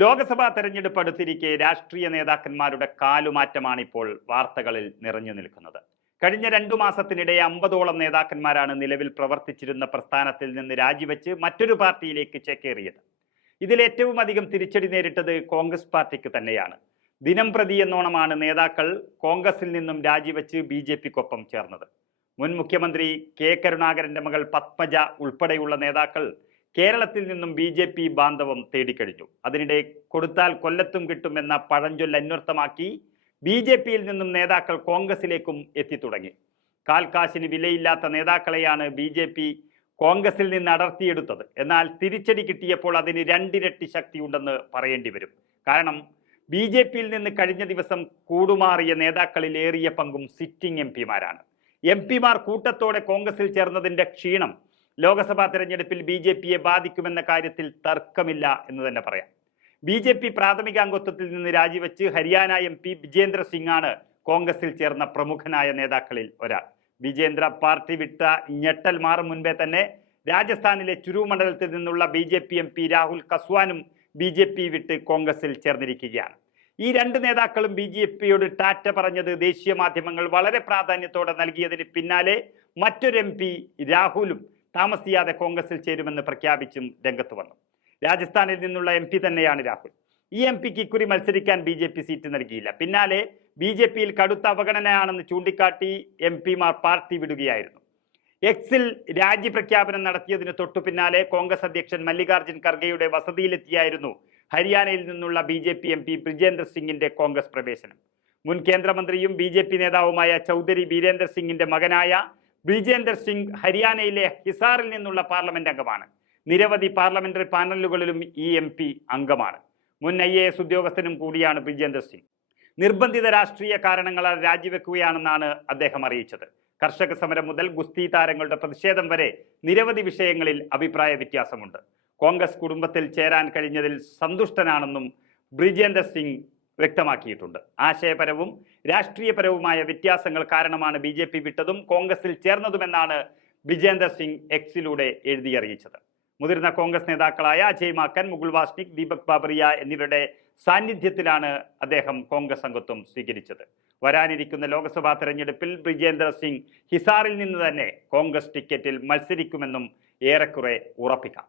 ലോക്സഭാ തെരഞ്ഞെടുപ്പ് അടുത്തിരിക്കെ രാഷ്ട്രീയ നേതാക്കന്മാരുടെ കാലുമാറ്റമാണിപ്പോൾ വാർത്തകളിൽ നിറഞ്ഞു നിൽക്കുന്നത്. കഴിഞ്ഞ 2 മാസത്തിനിടെ 50ഓളം നേതാക്കന്മാരാണ് നിലവിൽ പ്രവർത്തിച്ചിരുന്ന പ്രസ്ഥാനത്തിൽ നിന്ന് രാജിവെച്ച് മറ്റൊരു പാർട്ടിയിലേക്ക് ചേക്കേറിയത്. ഇതിൽ ഏറ്റവും അധികം തിരിച്ചടി നേരിട്ടത് കോൺഗ്രസ് പാർട്ടിക്ക് തന്നെയാണ്. ദിനം പ്രതി എന്നോണമാണ് നേതാക്കൾ കോൺഗ്രസിൽ നിന്നും രാജിവെച്ച് BJPക്കൊപ്പം ചേർന്നത്. മുൻ മുഖ്യമന്ത്രി കെ കരുണാകരന്റെ മകൾ പത്മജ ഉൾപ്പെടെയുള്ള നേതാക്കൾ കേരളത്തിൽ നിന്നും BJP ബാന്ധവം തേടിക്കഴിഞ്ഞു. അതിനിടെ കൊടുത്താൽ കൊല്ലത്തും കിട്ടുമെന്ന പഴഞ്ചൊല്ല് അന്വർത്ഥമാക്കി BJPയിൽ നിന്നും നേതാക്കൾ കോൺഗ്രസിലേക്കും എത്തിത്തുടങ്ങി. കാൽക്കാശിന് വിലയില്ലാത്ത നേതാക്കളെയാണ് BJP കോൺഗ്രസിൽ നിന്ന് അടർത്തിയെടുത്തത്. എന്നാൽ തിരിച്ചടി കിട്ടിയപ്പോൾ അതിന് 2 ഇരട്ടി ശക്തിയുണ്ടെന്ന് പറയേണ്ടി വരും. കാരണം BJPയിൽ നിന്ന് കഴിഞ്ഞ ദിവസം കൂടുമാറിയ നേതാക്കളിൽ ഏറിയ പങ്കും സിറ്റിംഗ് MP-മാരാണ്. MP-മാർ കൂട്ടത്തോടെ കോൺഗ്രസിൽ ചേർന്നതിന്റെ ക്ഷീണം ലോക്സഭാ തെരഞ്ഞെടുപ്പിൽ BJPയെ ബാധിക്കുമെന്ന കാര്യത്തിൽ തർക്കമില്ല എന്ന് തന്നെ പറയാം. BJP പ്രാഥമിക അംഗത്വത്തിൽ നിന്ന് രാജിവെച്ച് ഹരിയാന MP വിജേന്ദ്ര സിംഗ് ആണ് കോൺഗ്രസിൽ ചേർന്ന പ്രമുഖനായ നേതാക്കളിൽ ഒരാൾ. വിജേന്ദ്ര പാർട്ടി വിട്ട ഞെട്ടൽ മാറും മുൻപേ തന്നെ രാജസ്ഥാനിലെ ചുരു മണ്ഡലത്തിൽ നിന്നുള്ള BJP MP രാഹുൽ കസ്വാനും BJP വിട്ട് കോൺഗ്രസിൽ ചേർന്നിരിക്കുകയാണ്. ഈ 2 നേതാക്കളും BJPയോട് ടാറ്റ പറഞ്ഞത് ദേശീയ മാധ്യമങ്ങൾ വളരെ പ്രാധാന്യത്തോടെ നൽകിയതിന് പിന്നാലെ മറ്റൊരു MP രാഹുലും താമസിയാതെ കോൺഗ്രസിൽ ചേരുമെന്ന് പ്രഖ്യാപിച്ചും രംഗത്ത് വന്നു. രാജസ്ഥാനിൽ നിന്നുള്ള MP തന്നെയാണ് രാഹുൽ. ഈ MPക്ക് ഇക്കുറി മത്സരിക്കാൻ BJP സീറ്റ് നൽകിയില്ല. പിന്നാലെ BJPയിൽ കടുത്ത അവഗണനയാണെന്ന് ചൂണ്ടിക്കാട്ടി MP-മാർ പാർട്ടി വിടുകയായിരുന്നു. എക്സിൽ രാജ്യപ്രഖ്യാപനം നടത്തിയതിന് തൊട്ടു പിന്നാലെ കോൺഗ്രസ് അധ്യക്ഷൻ മല്ലികാർജുൻ ഖർഗെയുടെ വസതിയിലെത്തിയായിരുന്നു ഹരിയാനയിൽ നിന്നുള്ള BJP MP ബ്രിജേന്ദർ സിംഗിന്റെ കോൺഗ്രസ് പ്രവേശനം. മുൻ കേന്ദ്രമന്ത്രിയും BJP നേതാവുമായ ചൗധരി ബീരേന്ദർ സിംഗിന്റെ മകനായ ബ്രിജേന്ദർ സിംഗ് ഹരിയാനയിലെ ഹിസാറിൽ നിന്നുള്ള പാർലമെന്റ് അംഗമാണ്. നിരവധി പാർലമെന്ററി പാനലുകളിലും ഈ MP അംഗമാണ്. മുൻ IAS ഉദ്യോഗസ്ഥനും കൂടിയാണ് ബ്രിജേന്ദർ സിംഗ്. നിർബന്ധിത രാഷ്ട്രീയ കാരണങ്ങളാൽ രാജിവെക്കുകയാണെന്നാണ് അദ്ദേഹം അറിയിച്ചത്. കർഷക സമരം മുതൽ ഗുസ്തി താരങ്ങളുടെ പ്രതിഷേധം വരെ നിരവധി വിഷയങ്ങളിൽ അഭിപ്രായ വ്യത്യാസമുണ്ട്. കോൺഗ്രസ് കുടുംബത്തിൽ ചേരാൻ കഴിഞ്ഞതിൽ സന്തുഷ്ടനാണെന്നും ബ്രിജേന്ദർ സിംഗ് വ്യക്തമാക്കിയിട്ടുണ്ട്. ആശയപരവും രാഷ്ട്രീയപരവുമായ വ്യത്യാസങ്ങൾ കാരണമാണ് BJP വിട്ടതും കോൺഗ്രസിൽ ചേർന്നതുമെന്നാണ് ബ്രിജേന്ദർ സിംഗ് എക്സിലൂടെ എഴുതിയറിയിച്ചത്. മുതിർന്ന കോൺഗ്രസ് നേതാക്കളായ അജയ് മാക്കൻ, മുകുൾ വാസ്നിക്, ദീപക് ബാബറിയ എന്നിവരുടെ സാന്നിധ്യത്തിലാണ് അദ്ദേഹം കോൺഗ്രസ് അംഗത്വം സ്വീകരിച്ചത്. വരാനിരിക്കുന്ന ലോക്സഭാ തെരഞ്ഞെടുപ്പിൽ ബ്രിജേന്ദർ സിംഗ് ഹിസാറിൽ നിന്ന് തന്നെ കോൺഗ്രസ് ടിക്കറ്റിൽ മത്സരിക്കുമെന്നും ഏറെക്കുറെ ഉറപ്പിക്കാം.